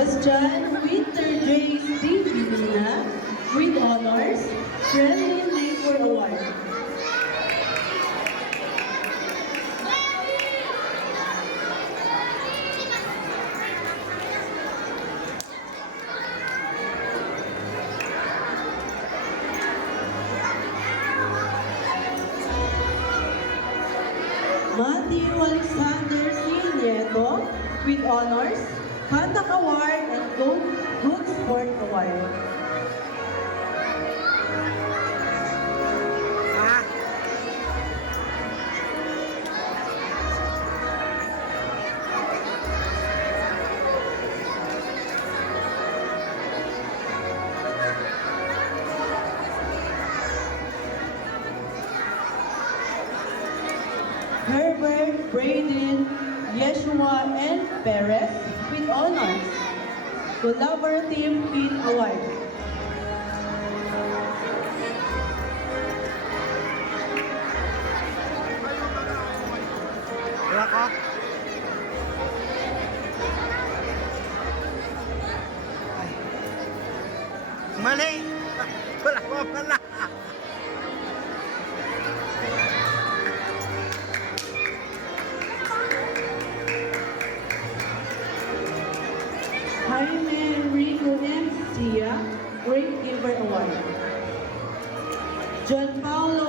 Sebastian Winter Jace D. Divina with honors, Friendly Neighbor Award. Matthew Alexander C. Nieto with honors, Conduct Award and Good Sport Award. Herbert, Braden, Yeshua, and Perez with honors, Collaborative Pin Award. Wala ka? Ay. Mali! Wala ko pala! Jaime Enrico M. Sia, Great Giver Award. John Paulo